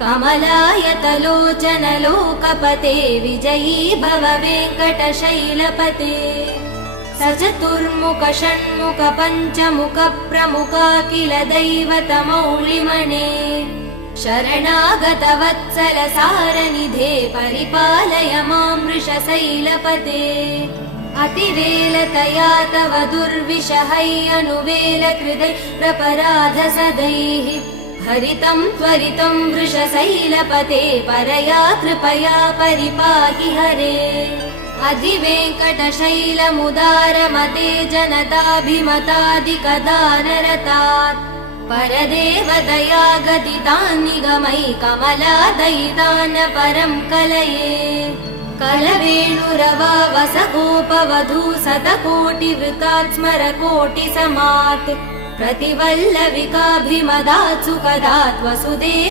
कमलायतलोचन लोकपते विजयी भव वेङ्कटशैलपते सचतुर्मुख षण्मुख पञ्चमुख प्रमुखाखिल दैवतमौलिमणे शरणागत वत्सल सारनिधे परिपालय मां वृषशैलपते अतिवेलतया तव दुर्विषहै अनुवेल कृदै प्रपराध सदैः हरितं त्वरितं वृषशैलपते परया कृपया परिपाहि हरे अधिवेङ्कटशैलमुदारमते जनताभिमतादिकदानरतात् परदेवदया गदितान् निगमै कमलादयितान् परं कलये कलवेणुरवा वसगोपवधू शतकोटिवृतात् स्मरकोटिसमात् प्रतिवल्लविकाभिमदात् सुखदात् वसुदेव